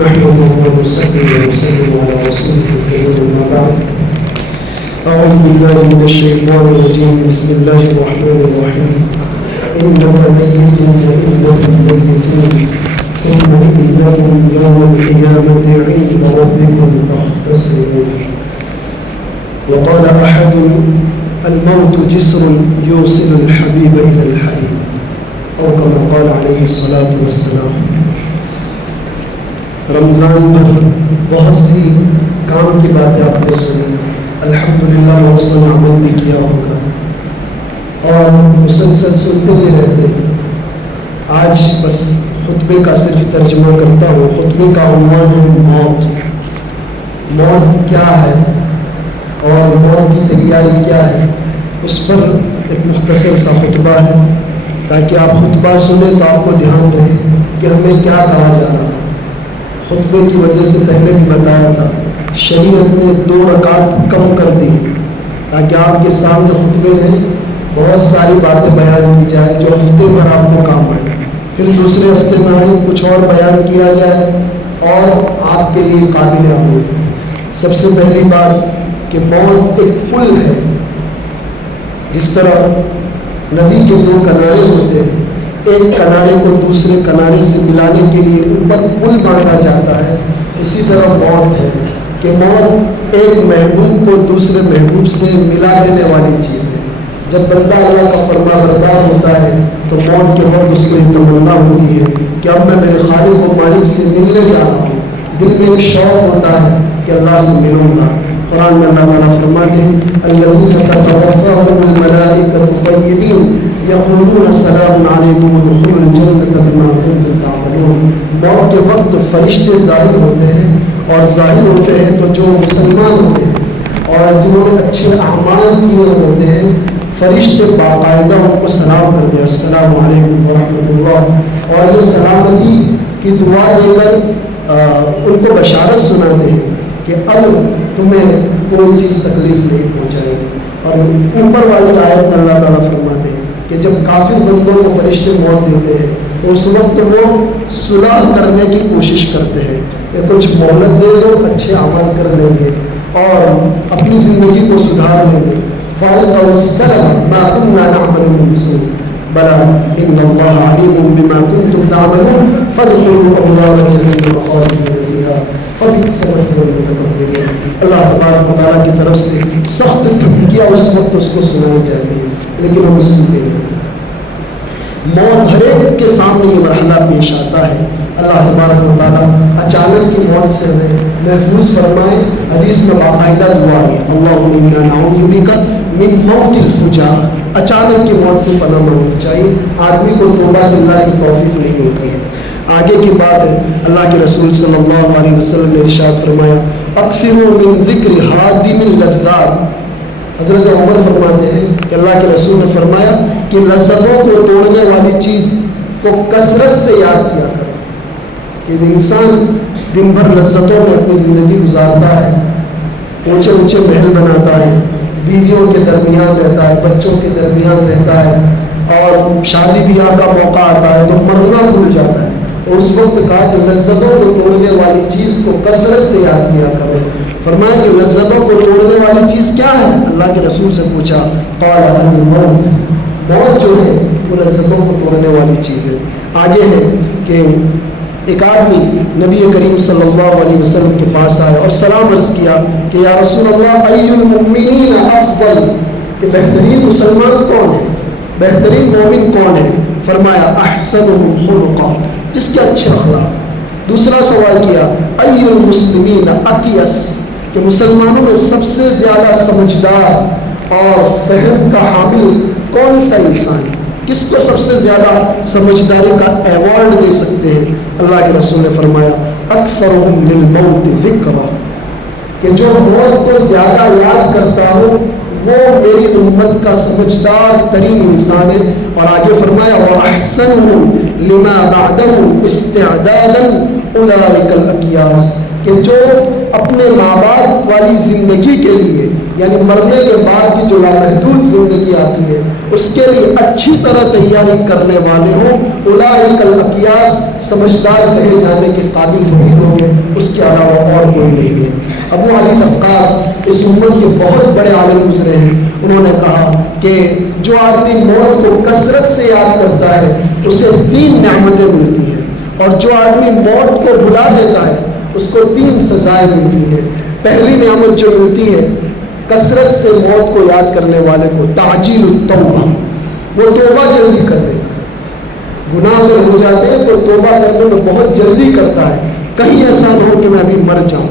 نحمده ونصلي ونسلم على رسوله الكريم أما بعد. أعوذ بالله من الشيطان الرجيم. بسم الله الرحمن الرحيم. إنك ميت وإنهم ميتون ثم إنكم يوم القيامة عند ربكم تختصمون. وقال أحد الموت جسر يوصل الحبيب إلى الحبيب، أو كما قال عليه الصلاة والسلام. رمضان پر بہت سی کام کی باتیں آپ نے سنی، الحمدللہ محسن عمل بھی کیا ہوگا اور مسلسل سنتے بھی رہتے ہیں. آج بس خطبے کا صرف ترجمہ کرتا ہوں. خطبے کا عنوان ہے موت. موت کیا ہے اور موت کی تیاری کیا ہے، اس پر ایک مختصر سا خطبہ ہے تاکہ آپ خطبہ سنیں تو آپ کو دھیان رہے کہ ہمیں کیا کہا جا رہا ہے. خطبے کی وجہ سے پہلے بھی بتایا تھا، شریعت نے 2 رکعت کم کر دی تاکہ آپ کے سامنے خطبے میں بہت ساری باتیں بیان کی جائے جو ہفتے بھر آپ کو کام آئے، پھر دوسرے ہفتے میں آئے کچھ اور بیان کیا جائے اور آپ کے لیے قابل عمل. سب سے پہلی بات کہ موت ایک پل ہے. جس طرح ندی کے 2 کنارے ہوتے ہیں، ایک کنارے کو دوسرے کنارے سے ملانے کے لیے اوپر پل باندھا جاتا ہے، اسی طرح موت ہے کہ موت ایک محبوب کو دوسرے محبوب سے ملا دینے والی چیز ہے. جب بندہ اللہ کا فرما بردار ہوتا ہے تو موت کے وقت اس کو یہ تمنا ہوتی ہے کہ اب میں میرے خالق و مالک سے ملنے جا رہا ہوں. دل میں ایک شوق ہوتا ہے کہ اللہ سے ملوں گا. قرآن میں اللہ تعالیٰ فرماتے ہیں الذین تتوفاهم الملائکۃ طیبین یقولون سلام علیکم ادخلوا الجنۃ بما کنتم تعملون. موت کے وقت فرشتے ظاہر ہوتے ہیں اور ظاہر ہوتے ہیں تو جو مسلمان ہوتے ہیں اور جنہوں نے اچھے اعمال کیے ہوتے ہیں، فرشتے باقاعدہ ان کو سلام کرتے ہیں، السلام علیکم ورحمۃ اللہ، اور یہ سلامتی کی دعا دے کر ان کو بشارت سناتے ہیں کہ اب تمہیں کوئی چیز تکلیف نہیں پہنچائے گی. اور اوپر والی آیت میں اللہ تعالیٰ فرماتے ہیں کہ جب کافر بندوں کو فرشتے موت دیتے ہیں تو اس وقت وہ صلح کرنے کی کوشش کرتے ہیں کہ کچھ مہلت دے دو، اچھے عمل کر لیں گے اور اپنی زندگی کو سدھار لیں گے. فَأَلْقَوْا السَّلَمَ مَا كُنَّا نَعْمَلُ مِنْ سُوءٍ بَلَىٰ إِنَّ اللَّهَ عَلِيمٌ بِمَا كُنتُمْ تَعْمَلُونَ فَادْخُلُوا أَبْوَابَ جَهَنَّمَ خَالِدِينَ فِيهَا فَبِئْسَ مَثْوَى الْمُتَكَبِّرِينَ. اللہ تبارک و تعالیٰ کی طرف سے سخت دھمکیاں اس وقت اس کو سنائی جاتی ہیں لیکن ہم سنتے نہیں. موت ہر ایک کے سامنے یہ مرحلہ پیش آتا ہے. اللہ تبارک و تعالیٰ اچانک کی موت سے ہمیں محفوظ فرمائے. حدیث میں باقاعدہ دعا ہے اللہم انا نعوذ بک من موت الفجاء. اچانک کی موت سے پناہ مانگنی چاہیے. آدمی کو توبہ اللہ کی توفیق نہیں ہوتی ہے. آگے کی بات ہے اللہ کے رسول صلی اللہ علیہ وسلم نے ارشاد فرمایا اکثروا من ذکر حادم اللذات. حضرت عمر فرماتے ہیں کہ اللہ کے رسول نے فرمایا کہ لذتوں کو توڑنے والی چیز کو کثرت سے یاد کیا کرو. کہ انسان دن بھر لذتوں میں اپنی زندگی گزارتا ہے، اونچے اونچے محل بناتا ہے، بیویوں کے درمیان رہتا ہے، بچوں کے درمیان رہتا ہے اور شادی بیاہ کا موقع آتا ہے تو مرنا بھول جاتا ہے. تو اس وقت کہا کہ لذتوں کو توڑنے والی چیز کو کثرت سے یاد کیا کرو. فرمایا کہ لذتوں کو توڑنے والی چیز کیا ہے؟ اللہ کے رسول سے پوچھا، قال الموت. موت جو ہے وہ لذتوں کو توڑنے والی چیز ہے. آگے ہے کہ ایک آدمی نبی کریم صلی اللہ علیہ وسلم کے پاس آیا اور سلام عرض کیا کہ یا رسول اللہ ای المؤمنین افضل، کہ بہترین مسلمان کون ہے، بہترین مومن کون ہے؟ فرمایا احسنهم خلقا، جس کے اچھے اخلاق. دوسرا سوال کیا ای المسلمین اقیس، کہ مسلمانوں میں سب سے زیادہ سمجھدار اور فہم کا حامل کون سا انسان ہے، کس کو سب سے زیادہ سمجھداری کا ایوارڈ دے سکتے ہیں؟ اللہ کے رسول نے فرمایا اکثرهم للموت ذکرا، کہ جو موت کو زیادہ یاد کرتا ہو وہ میری امت کا سمجھدار ترین انسان ہے. اور آگے فرمایا وَأَحْسَنُهُمْ لِمَا بَعْدَهُ اسْتِعْدَادًا أُولَٰئِكَ الْأَقْيَاسِ، کہ جو اپنے ماں باپ والی زندگی کے لیے یعنی مرنے کے بعد کی جو لامحدود زندگی آتی ہے اس کے لیے اچھی طرح تیاری کرنے والے ہوں، اولئک الاقیاس، سمجھدار کہے جانے کے قابل وہی لوگ ہیں، اس کے علاوہ اور کوئی نہیں ہے۔ ابو علی طبقات اس امت کے بہت بڑے عالم گزرے ہیں، انہوں نے کہا کہ جو آدمی موت کو کثرت سے یاد کرتا ہے اسے 3 نعمتیں ملتی ہیں، اور جو آدمی موت کو بھلا دیتا ہے اس کو 3 سزائیں ملتی ہیں۔ پہلی نعمت جو ملتی ہے کثرت سے موت کو یاد کرنے والے کو، تعجیل التوبہ، وہ توبہ جلدی کر دیتا ہے۔ گناہ میں ہو جاتے ہیں تو توبہ کرنے میں بہت جلدی کرتا ہے، کہیں ایسا نہ ہو کہ میں ابھی مر جاؤں،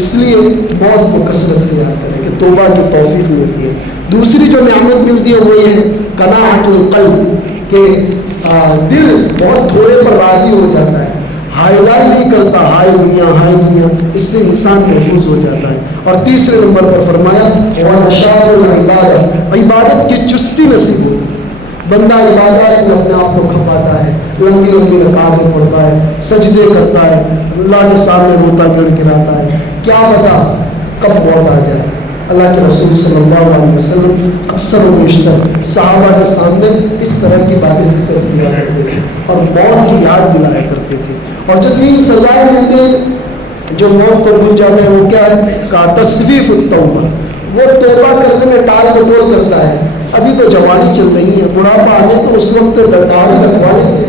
اس لیے موت کو کثرت سے یاد کریں کہ توبہ کی توفیق ملتی ہے۔ دوسری جو نعمت ملتی ہے وہ یہ ہے قناعت القلب، کہ دل بہت تھوڑے پر راضی ہو جاتا ہے، ہائے لائی نہیں کرتا، ہائے دنیا، اس سے انسان محفوظ ہو جاتا ہے۔ اور تیسرے نمبر پر فرمایا وَنَشَاطُ الْعِبَادَةِ، عبادت کی چستی نصیب ہوتی ہے، بندہ عبادت میں اپنے آپ کو کھپاتا ہے، لمبی رکعتیں پڑھتا ہے، سجدے کرتا ہے، اللہ کے سامنے روتا گڑ گراتا ہے، کیا پتا کب موت آ جائے۔ اللہ کے رسول صلی اللہ علیہ وسلم اکثر و بیشتر صحابہ کے سامنے اس طرح کی باتیں ذکر کیا کرتے تھے اور موت کی یاد دلایا کرتے تھے۔ اور جو 3 سزائیں ملتے ہیں جو موت کو بھول جاتے ہیں وہ کیا ہے؟ کا تصویف التوبہ، وہ توبہ کرنے میں ٹال مٹول کرتا ہے، ابھی تو جوانی چل رہی ہے، بڑھاپا آنے تو اس وقت داڑھی رکھوا لیں گے،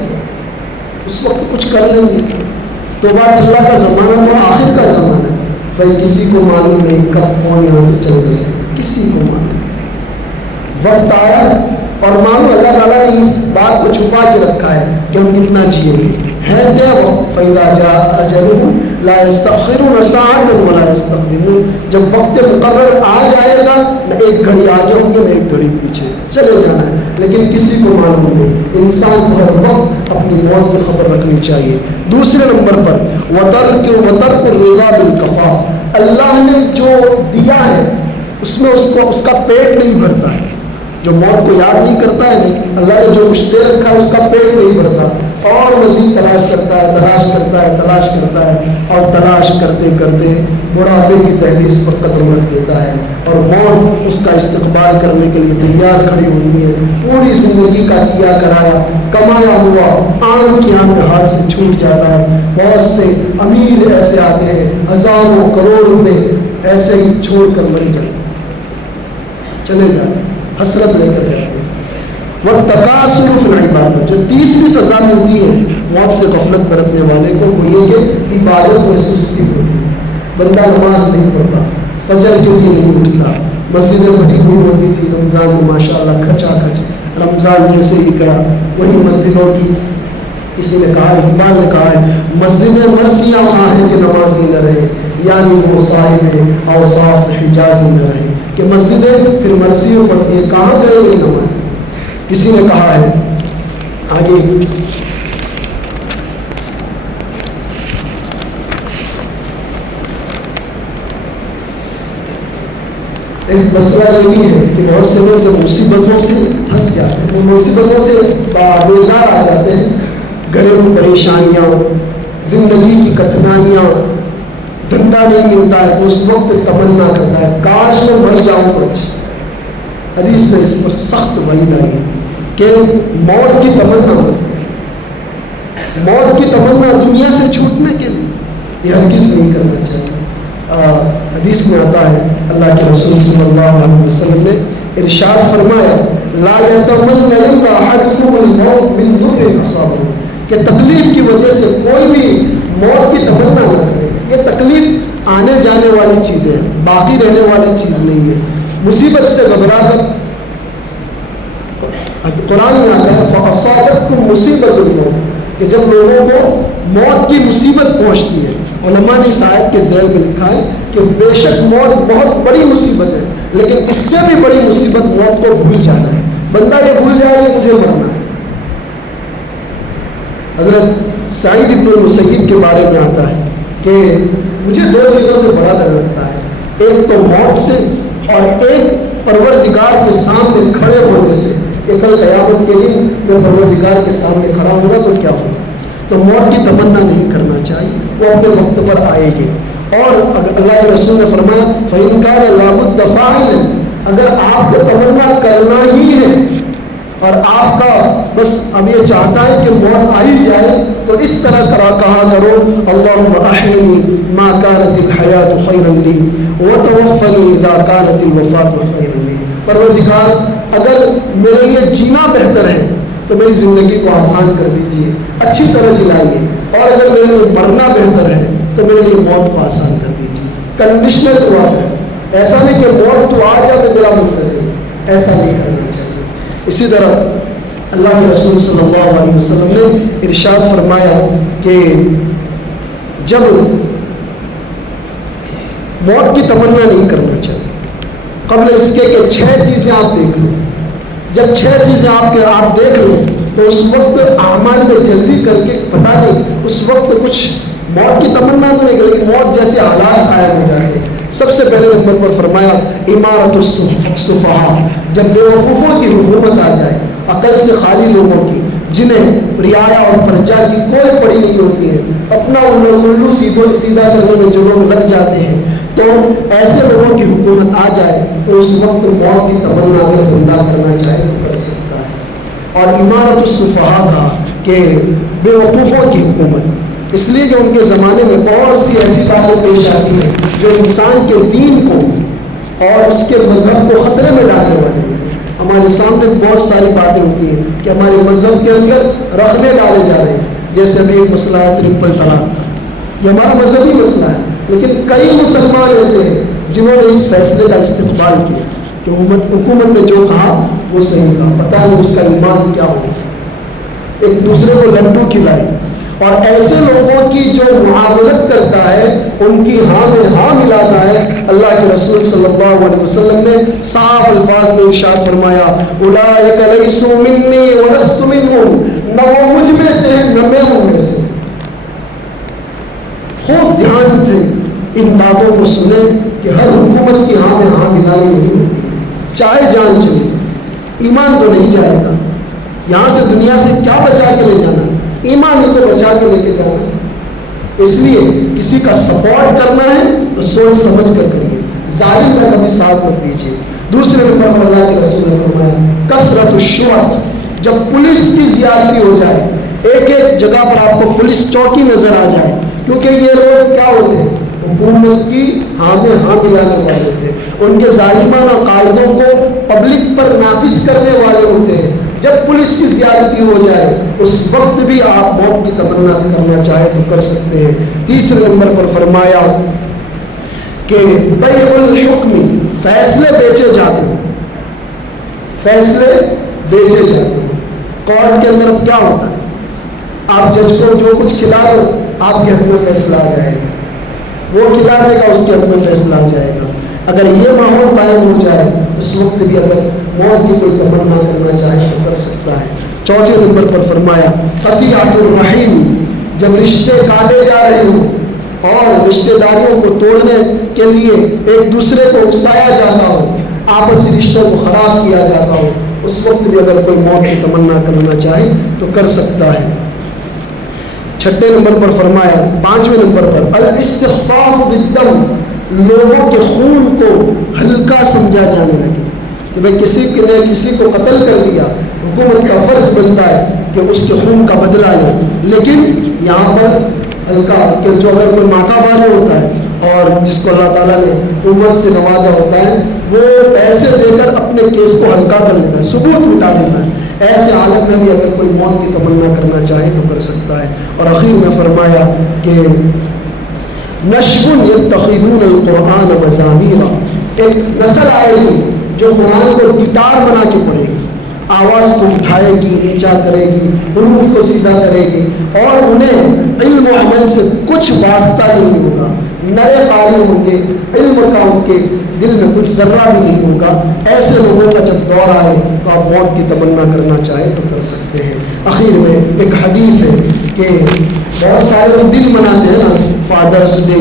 اس وقت کچھ کر لیں گے، توبہ اللہ کا زمانہ تو آخر کا زمانہ ہے بھائی، کسی کو معلوم نہیں کب کون یہاں سے چل بسے، کسی کو معلوم وقت آیا اور معلوم اللہ تعالیٰ نے اس بات کو چھپا کے رکھا ہے کہ ہم کتنا جیئیں گے، ہے طے وقت، فَإِذَا جَاءَ أَجَلُهُمْ لَا يَسْتَأْخِرُونَ سَاعَةً وَلَا يَسْتَقْدِمُونَ، جب وقت مقرر آ جائے گا نہ ایک گھڑی آگے ہوں گے نہ ایک گھڑی پیچھے، چلے جانا ہے، لیکن کسی کو معلوم نہیں۔ انسان کو ہر وقت اپنی موت کی خبر رکھنی چاہیے۔ دوسرے نمبر پر وَتَرْكُ الرِّضَا بِالْكَفَافِ، اللہ نے جو دیا ہے اس میں اس کا پیٹ نہیں بھرتا ہے، جو موت کو یاد نہیں کرتا ہے نہیں، اللہ نے جو کچھ دے رکھا ہے اس کا پیٹ نہیں بھرتا، اور مزید تلاش کرتا ہے اور تلاش کرتے کرتے بڑھاپے کی دہلیز پر قدم رکھ دیتا ہے، اور موت اس کا استقبال کرنے کے لیے تیار کھڑی ہوتی ہے۔ پوری زندگی کا کیا کرایا کمایا ہوا آن کی آن میں ہاتھ سے چھوٹ جاتا ہے۔ بہت سے امیر ایسے آتے ہیں ہزاروں کروڑ روپے ایسے ہی چھوڑ کر مر جاتے ہیں، چلے جاتے ہیں، حسرت لے کر جاتے ہیں۔ وَالتَّكَاسُلُ فِي الْعِبَادَةِ، جو تیسری سزا ملتی ہے موت سے غفلت برتنے والے کو وہ یہ کہ عبادت میں سستی ہوتی ہے، بندہ نماز نہیں پڑھتا، فجر کے لیے نہیں اٹھتا، مسجدیں بھری ہوئی ہوتی تھی رمضان میں ماشاءاللہ کھچا کھچ، رمضان جیسے ہی گیا وہی مسجدوں کی، کسی نے کہا اقبال نے کہا ہے مسجدیں مرثیہ خواہیں کہ نمازی نہ رہے، یعنی وہ صاحب اوصاف حجازی نہ رہے، کہ مسجدیں پھر مرثیوں پڑھتی ہیں، کہاں گئے یہ نمازی۔ کسی نے کہا ہے آگے ایک مسئلہ یہی ہے کہ بہت سے لوگ جب مصیبتوں سے پھنس جاتے ہیں، وہ مصیبتوں سے بیزار آ جاتے ہیں، گھریلو پریشانیاں، زندگی کی کٹھنائیاں، دھندا نہیں ملتا ہے تو اس وقت تمنا کرتا ہے کاش میں مر جاؤں تو اچھا۔ حدیث میں اس پر سخت وعید آئی ہے کہ موت کی تمنا موت کی تمنا دنیا سے چھوٹنے کے لیے یہ ہرگز نہیں کرنا چاہیے۔ حدیث میں آتا ہے اللہ کے رسول صلی اللہ علیہ وسلم نے ارشاد فرمایا لا يتمنى احدكم الموت من ضر اصابه، کہ تکلیف کی وجہ سے کوئی بھی موت کی تمنا نہ کرے، یہ تکلیف آنے جانے والی چیز ہے، باقی رہنے والی چیز نہیں ہے۔ مصیبت سے گھبرا کر قرآن میں آتا ہے فَأَصَابَتْكُمْ مُصِيبَةُ الْمَوْتِ، کہ جب لوگوں کو موت کی مصیبت پہنچتی ہے، علماء نے اس آیت کے ذیل میں لکھا ہے کہ بے شک موت بہت بڑی مصیبت ہے، لیکن اس سے بھی بڑی مصیبت موت کو بھول جانا ہے، بندہ یہ بھول جائے کہ مجھے مرنا ہے۔ حضرت سعید ابن المسیب کے بارے میں آتا ہے کہ مجھے 2 چیزوں سے بڑا ڈر لگتا ہے، ایک تو موت سے اور ایک پروردگار کے سامنے کھڑے ہونے سے، کہ کل قیامت کے دن میں پروردگار کے سامنے کھڑا ہوگا تو کیا ہوگا۔ تو موت کی تمنا نہیں کرنا چاہیے، وہ اپنے وقت پر آئے گی۔ اور اللہ کے رسول نے فرمایا فَإِنْ كَانَ لَا بُدَّ فَاعِلًا، اگر آپ کو تمنا کرنا ہی ہے اور آپ کا بس اب یہ چاہتا ہے کہ موت آ ہی جائے، تو اس طرح کہا کرو اللہم احینی ما کانت الحیات خیرا لی وتوفنی اذا کانت الوفات خیرا لی، پروردگار اگر میرے لیے جینا بہتر ہے تو میری زندگی کو آسان کر دیجیے، اچھی طرح جلائیے، اور اگر میرے لیے مرنا بہتر ہے تو میرے لیے موت کو آسان کر دیجیے۔ کنڈیشنل دعا ہے، ایسا نہیں کہ موت تو آ جائے میں تیرا منتظر، ایسا نہیں کرنا چاہیے۔ اسی طرح اللہ کے رسول صلی اللہ علیہ وسلم نے ارشاد فرمایا کہ جب موت کی تمنا نہیں کرنا چاہیے قبل اس کے کہ 6 چیزیں آپ دیکھ لو، جب 6 چیزیں آپ دیکھ لیں تو اس وقت اعمال میں جلدی کر کے پتہ نہیں اس وقت کچھ موت کی تمنا تو نہیں، لیکن موت جیسے حالات قائم ہو جاتے ہیں۔ سب سے پہلے نمبر پر فرمایا امارت السفہاء، جب بے وقوفوں کی حکومت آ جائے، عقل سے خالی لوگوں کی، جنہیں رعایا اور پرجا کی کوئی پڑی نہیں ہوتی ہے، اپنا الو سیدھا کرنے میں جو لوگ لگ جاتے ہیں، تو ایسے لوگوں کی حکومت آ جائے تو اس وقت موت کی تمنا اگر بندہ کرنا چاہے تو کر سکتا ہے۔ اور امارت السفہاء کا کہ بے وقوفوں کی حکومت، اس لیے کہ ان کے زمانے میں بہت سی ایسی باتیں پیش آتی ہیں جو انسان کے دین کو اور اس کے مذہب کو خطرے میں ڈالنے والی ہوتی ہیں۔ ہمارے سامنے بہت ساری باتیں ہوتی ہیں کہ ہمارے مذہب کے اندر رخنے ڈالے جا رہے ہیں، جیسے ابھی ایک مسئلہ ہے ٹرپل طلاق کا، یہ ہمارا مذہبی مسئلہ ہے، لیکن کئی مسلمان ایسے ہیں جنہوں نے اس فیصلے کا استقبال کیا کہ حکومت نے جو کہا وہ صحیح کہا، پتہ نہیں اس کا ایمان کیا ہو، ایک دوسرے کو لڈو کھلائے۔ اور ایسے لوگوں کی جو معاملت کرتا ہے ان کی ہاں میں ہاں ملاتا ہے۔ اللہ کے رسول صلی اللہ علیہ وسلم نے صاف الفاظ میں ارشاد فرمایا اولئک لیسوا منی ولست منہم، نہ وہ مجھ میں سے ہیں نہ میں ان میں سے۔ خوب دھیان سے ان باتوں کو سنیں کہ ہر حکومت کی ہاں میں ہاں ملانی نہیں ہوتی، چاہے جان چلے، ایمان تو نہیں جائے گا، یہاں سے دنیا سے کیا بچا کے لے جانا، ایمان ہی تو بچا کے لے کے جانا۔ اس لیے کسی کا سپورٹ کرنا ہے تو سوچ سمجھ کر کریے، ظالم کا کبھی ساتھ مت دیجیے۔ دوسرے نمبر پر اللہ کے رسول نے فرمایا کثرت الشرط، جب پولیس کی زیادتی ہو جائے، ایک ایک جگہ پر آپ کو پولیس چوکی نظر آ جائے، کیونکہ یہ لوگ کیا ہوتے ہیں حکومت کی ہاں میں ہاں ملانے والے ہوتے ہیں، ان کے ظالمانہ قاعدوں کو پبلک پر نافذ کرنے والے ہوتے ہیں۔ جب پولیس کی زیادتی ہو جائے اس وقت بھی آپ موت کی تمنا کرنا چاہے تو کر سکتے ہیں۔ تیسرے نمبر پر فرمایا کہ بیع الحکم، فیصلے بیچے جاتے ہیں، فیصلے بیچے جاتے ہیں۔ کورٹ کے اندر کیا ہوتا ہے، آپ جج کو جو کچھ کھلا دو آپ کے حق میں فیصلہ آ جائے گا، وہ کھلا دے گا اس کے حق میں فیصلہ آ جائے گا۔ اگر یہ ماحول قائم ہو جائے اس وقت بھی اگر موت کی کوئی تمنا کرنا چاہے تو کر سکتا ہے۔ چوتھے نمبر پر فرمایا قطیعۃ الرحیم، جب رشتے کاٹے جا رہے ہوں اور رشتہ داریوں کو توڑنے کے لیے ایک دوسرے کو اکسایا جاتا ہو، آپسی رشتوں کو خراب کیا جاتا ہو، اس وقت بھی اگر کوئی موت کی تمنا کرنا چاہے تو کر سکتا ہے۔ چھٹے نمبر پر فرمایا، پانچویں نمبر پر الاستخفاف بالدم، لوگوں کے خون کو ہلکا سمجھا جانے لگے کہ بھائی کسی نے کسی کو قتل کر دیا، حکومت کا فرض بنتا ہے کہ اس کے خون کا بدلہ لے، لیکن یہاں پر ہلکا کہ جو اگر کوئی ماتھا باری ہوتا ہے اور جس کو اللہ تعالیٰ نے عمر سے نوازا ہوتا ہے وہ پیسے دے کر اپنے کیس کو ہلکا کر لیتا ہے، ثبوت مٹا دیتا ہے، ایسے حالت میں بھی اگر کوئی موت کی تمنا کرنا چاہے تو کر سکتا ہے۔ اور آخر میں فرمایا کہ نشو یتخذون القرآن مزامیر، ایک نسل آئے گی جو قرآن کو گٹار بنا کے پڑھے گی، آواز کو اٹھائے گی، نیچا کرے گی، حروف کو سیدھا کرے گی، اور انہیں علم و عمل سے کچھ واسطہ نہیں ہوگا، نئے قاری ہوں گے، علم کا ان کے دل میں کچھ ذرہ بھی نہیں ہوگا۔ ایسے لوگوں کا جب دور آئے تو آپ موت کی تمنا کرنا چاہے تو کر سکتے ہیں۔ آخر میں ایک حدیث ہے کہ بہت سارے لوگ دن مناتے ہیں نا، فادرس ڈے،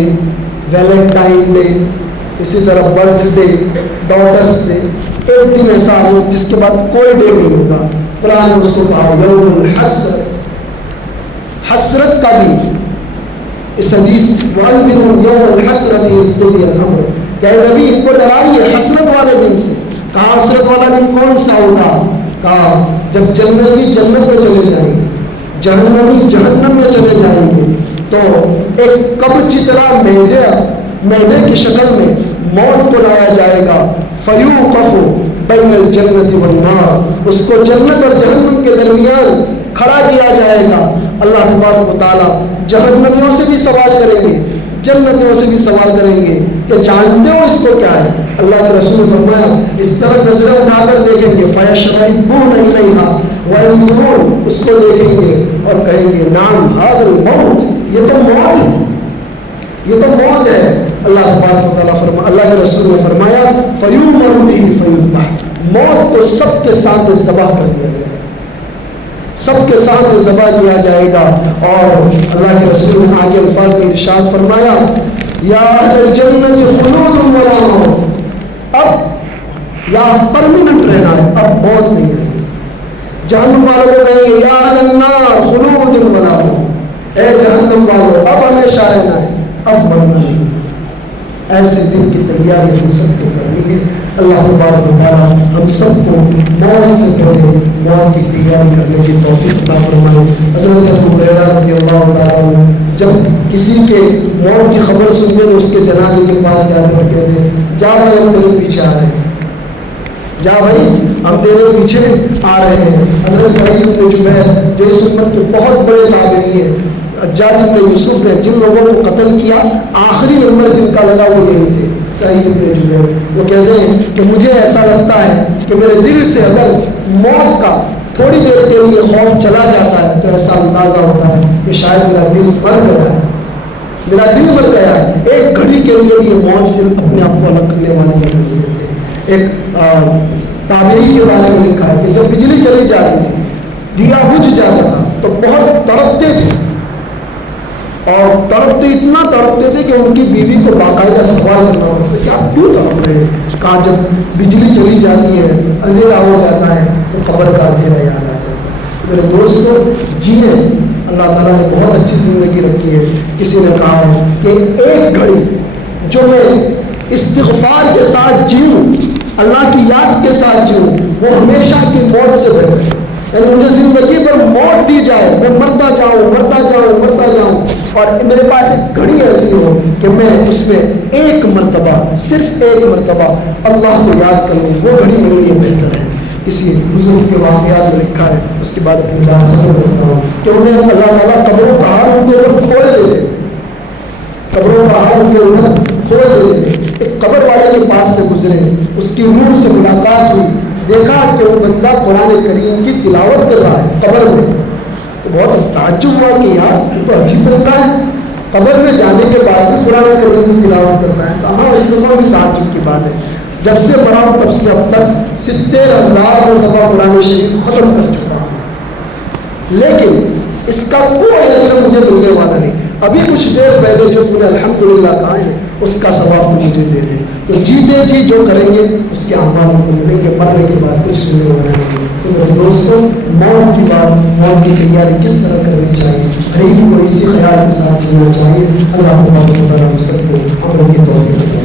ویلنٹائن ڈے، اسی طرح برتھ ڈے، ڈاٹرس ڈے، ایک دن ایسا ہے جس کے بعد کوئی ڈے نہیں ہوگا، قرآن نے اس کو کہا یوم الحسرت، حسرت کا دن، اس حدیث وَأَنذِرْهُمْ يَوْمَ الْحَسْرَةِ إِذْ قُضِيَ الْأَمْرُ، کہ اے نبی ان کو ڈرائیے حسرت والے دن سے. کہا حسرت والا دن کون سا ہوگا؟ کہا جب جنتی جنت میں چلے جائیں گے، جہنمی جہنم میں چلے جائیں گے، تو ایک کب چترا میڈے کی شکل میں موت کو لایا جائے گا. فَيُوقَفُ بَيْنَ الْجَنَّةِ وَالنَّارِ، اس کو جنت اور جہنم کے درمیان کھڑا کیا جائے گا. اللہ تبارک و تعالیٰ جہنمیوں سے بھی سوال کریں گے، جنتیوں سے بھی سوال کریں گے کہ جانتے ہو اس کو کیا ہے؟ اللہ کے رسول نے فرمایا اس طرح نظریں اٹھا کر دیکھیں گے، فَيَشْرَئِبُونَ إِلَيْهَا وَيَنْظُرُونَ، اس کو دیکھیں گے اور کہیں گے نعم هَذَا الْمَوْتِ، یہ تو موت ہے، یہ تو موت ہے. اللہ تبارک و تعالیٰ اللہ کے رسول نے فرمایا فَيُؤْمَرُ بِهِ فَيُذْبَحُ، موت کو سب کے سامنے ذبح کر دیا گیا، سب کے سامنے ذبح کیا جائے گا. اور اللہ کے رسول نے آگے الفاظ میں ارشاد فرمایا یا اہل الجنت خلود ولا موت، اب یا پرماننٹ رہنا ہے، اب موت نہیں ہے. جہنم والوں کو کہیں گے یا اہل النار خلود ولا موت، اے جہنم والوں اب ہمیشہ رہنا ہے، اب مرنا نہیں. ایسے دن کی تیاری ہم سب کو کرنی ہے. اللہ تبارک و تعالیٰ ہم سب کو موت سے پہلے موت کی تیاری کرنے کی توفیق عطا فرمائے. حضرت ابو ہریرہ رضی اللہ تعالیٰ عنہ جب کسی کے موت کی خبر سنتے تو اس کے جنازے کے پاس جاتے اور کہتے جا بھائی ہم تیرے پیچھے آ رہے ہیں، جا بھائی ہم تیرے پیچھے آ رہے ہیں. حضرت سعید بن جبیر جو اس امت کے بہت بڑے تابعی ہیں، حجاج بن یوسف نے جن لوگوں کو قتل کیا آخری نمبر جن کا لگا وہ یہی تھے، سعید بن جبیر. وہ کہتے ہیں کہ مجھے ایسا لگتا ہے کہ میرے دل سے اگر موت کا تھوڑی دیر کے لیے خوف چلا جاتا ہے تو ایسا اندازہ ہوتا ہے کہ شاید میرا دل مر گیا ہے، میرا دل مر گیا ہے. ایک گھڑی کے لیے بھی یہ موت سے اپنے آپ کو الگ کرنے والے نہیں تھے. ایک تابعی کے بارے میں لکھا ہے کہ جب بجلی چلی جاتی تھی، دیا بجھ جاتا تھا تو بہت تڑپتے تھے، اور تڑپتے اتنا تڑپتے تھے کہ ان کی بیوی کو باقاعدہ سوال کرنا پڑتا کہ آپ کیوں تڑپ رہے ہیں؟ کہا جب بجلی چلی جاتی ہے، اندھیرا ہو جاتا ہے تو قبر کا اندھیرا یاد آ جاتا ہے. میرے دوستوں جیے، اللہ تعالیٰ نے بہت اچھی زندگی رکھی ہے. کسی نے کہا ہے کہ ایک گھڑی جو میں استغفار کے ساتھ جیوں، اللہ کی یاد کے ساتھ جیوں، وہ ہمیشہ کی موت سے بہتر ہے. یعنی مجھے زندگی پر موت دی جائے، میں مرتا جاؤں مرتا جاؤں مرتا جاؤں، اور میرے پاس ایک گھڑی ایسی ہو کہ میں اس میں ایک مرتبہ، صرف ایک مرتبہ اللہ کو یاد کروں، وہ گھڑی میرے لیے بہتر ہے. کسی بزرگ کے واقعات میں لکھا ہے، اس کے بعد اپنی بات ختم کرتا ہوں، کہ انہیں اللہ تعالیٰ قبروں کا حال ان کے اوپر کھول دیتے تھے، قبروں کا حال ان کے اوپر کھول دیتے تھے. ایک قبر والے کے پاس سے گزرے، اس کی روح سے ملاقات ہوئی، دیکھا کہ وہ بندہ قرآن کریم کی تلاوت کر رہا ہے قبر میں. تو بہت تعجب ہوا کہ یار یہ تو عجیب بندہ ہے، قبر میں جانے کے بعد بھی قرآن کریم کی تلاوت کرتا ہے. کہاں اس میں کون سی تعجب کی بات ہے؟ جب سے مرا ہوں تب سے اب تک 70,000 مرتبہ قرآن شریف ختم کر چکا ہوں، لیکن اس کا کوئی اجر مجھے ملنے والا نہیں. ابھی کچھ دیر پہلے جو تم نے الحمدللہ کہا ہے اس کا ثواب تو مجھے دے دے. تو جیتے جی جو کریں گے اس کے اعمال کو ملیں گے، مرنے کے بعد کچھ ملنے والا نہیں. تو میرے دوستوں موت کی بات، موت کی تیاری کس طرح کرنی چاہیے، غریب کو اسی خیال کے ساتھ جینا چاہیے. اللہ تبارک و تعالیٰ ہم سب کو عمل کی توفیق دے.